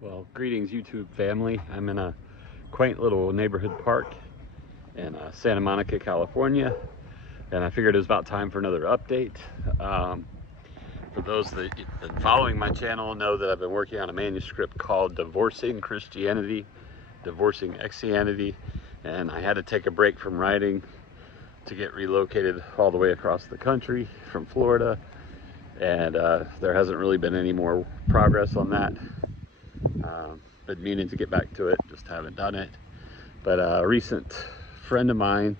Well, greetings YouTube family. I'm in a quaint little neighborhood park in Santa Monica, California, and I figured it was about time for another update. For those that have been following my channel know that I've been working on a manuscript called Divorcing Christianity, Divorcing Xianity, and I had to take a break from writing to get relocated all the way across the country from Florida, and there hasn't really been any more progress on that. Been meaning to get back to it, just haven't done it. But a recent friend of mine,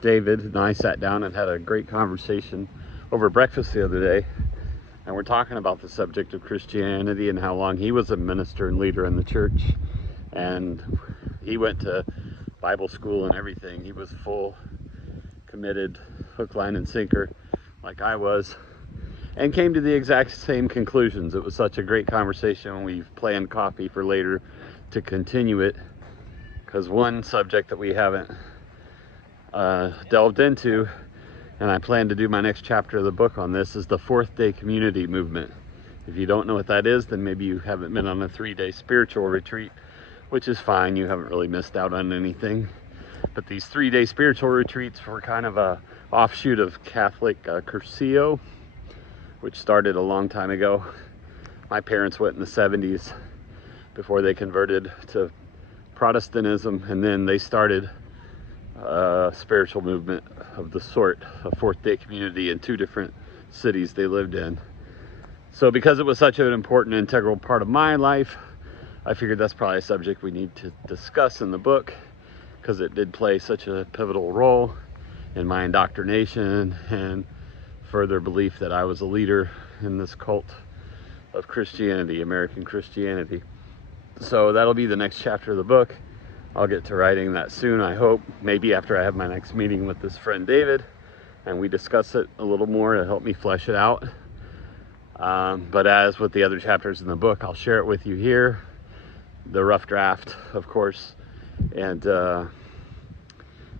David, and I sat down and had a great conversation over breakfast the other day, and we're talking about the subject of Christianity and how long he was a minister and leader in the church, and he went to Bible school and everything. He was full committed, hook, line, and sinker like I was, and came to the exact same conclusions. It was such a great conversation. We've planned coffee for later to continue it, because one subject that we haven't delved into, and I plan to do my next chapter of the book on this, is the Fourth Day Community Movement. If you don't know what that is, then maybe you haven't been on a 3-day spiritual retreat, which is fine. You haven't really missed out on anything. But these 3-day spiritual retreats were kind of a offshoot of Catholic Curcio, which started a long time ago. My parents went in the 70s before they converted to Protestantism, and then they started a spiritual movement of the sort, a Fourth Day Community, in 2 different cities they lived in. So because it was such an important, integral part of my life, I figured that's probably a subject we need to discuss in the book, because it did play such a pivotal role in my indoctrination and further belief that I was a leader in this cult of Christianity, American Christianity. So that'll be the next chapter of the book. I'll get to writing that soon, I hope, maybe after I have my next meeting with this friend David and we discuss it a little more to help me flesh it out. But as with the other chapters in the book, I'll share it with you here, the rough draft, of course, and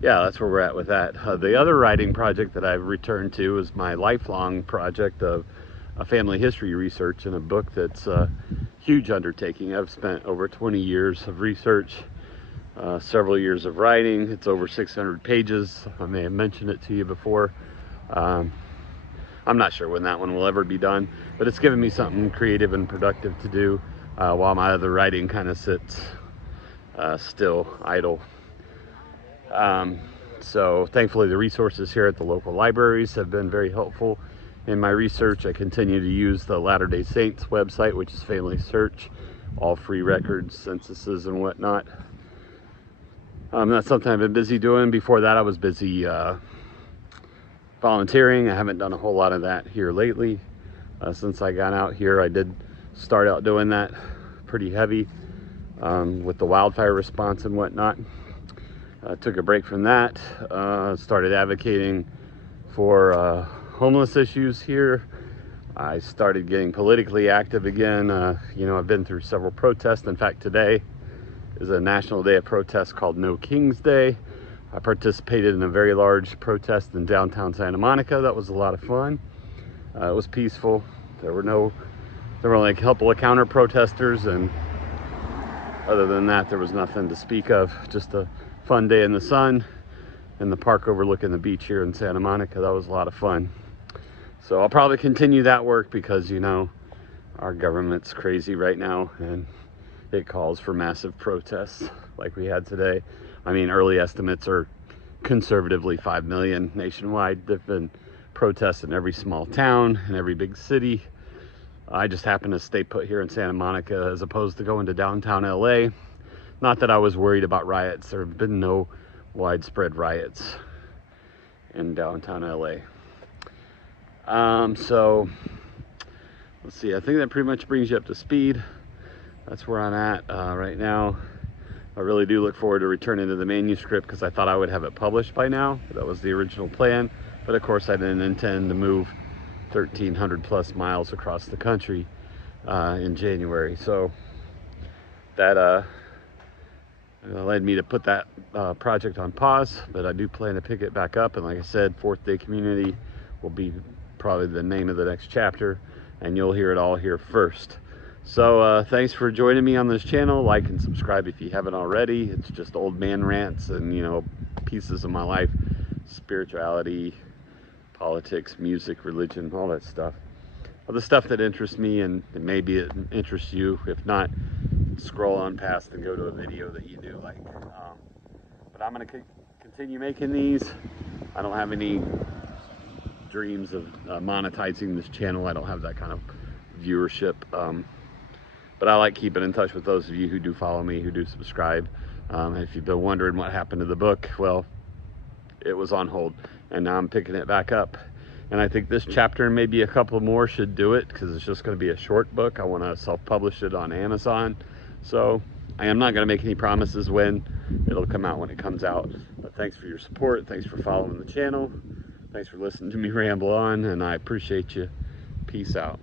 yeah, that's where we're at with that. The other writing project that I've returned to is my lifelong project of a family history research in a book that's a huge undertaking. I've spent over 20 years of research, several years of writing. It's over 600 pages. I may have mentioned it to you before. I'm not sure when that one will ever be done, but it's given me something creative and productive to do while my other writing kind of sits still, idle. So thankfully the resources here at the local libraries have been very helpful in my research. I continue to use the Latter-day Saints website, which is Family Search, all free records, censuses, and whatnot. That's something I've been busy doing. Before that, I was busy volunteering. I haven't done a whole lot of that here lately. Since I got out here, I did start out doing that pretty heavy with the wildfire response and whatnot. Took a break from that, started advocating for homeless issues here. I started getting politically active again. You know, I've been through several protests. In fact, today is a national day of protest called No King's Day. I participated in a very large protest in downtown Santa Monica. That was a lot of fun. It was peaceful. There were only a couple of counter protesters, and other than that, there was nothing to speak of. Just a fun day in the sun in the park overlooking the beach here in Santa Monica. That was a lot of fun. So I'll probably continue that work because, you know, our government's crazy right now and it calls for massive protests like we had today. I mean, early estimates are conservatively 5 million nationwide. There've been protests in every small town and every big city. I just happen to stay put here in Santa Monica as opposed to going to downtown LA. Not that I was worried about riots. There have been no widespread riots in downtown LA. So let's see, I think that pretty much brings you up to speed. That's where I'm at right now. I really do look forward to returning to the manuscript because I thought I would have it published by now. That was the original plan. But of course I didn't intend to move 1,300 plus miles across the country in January. So that led me to put that project on pause, but I do plan to pick it back up. And like I said, Fourth Day Community will be probably the name of the next chapter, and you'll hear it all here first. So thanks for joining me on this channel. Like and subscribe if you haven't already. It's just old man rants and, you know, pieces of my life, spirituality, politics, music, religion, all that stuff. All the stuff that interests me, and maybe it interests you. If not, scroll on past and go to a video that you do like. But I'm going to continue making these. I don't have any dreams of monetizing this channel. I don't have that kind of viewership. But I like keeping in touch with those of you who do follow me, who do subscribe. If you've been wondering what happened to the book, well, it was on hold, and now I'm picking it back up. And I think this chapter and maybe a couple more should do it, because it's just going to be a short book. I want to self-publish it on Amazon. So I am not going to make any promises when it'll come out, when it comes out. But thanks for your support. Thanks for following the channel. Thanks for listening to me ramble on, and I appreciate you. Peace out.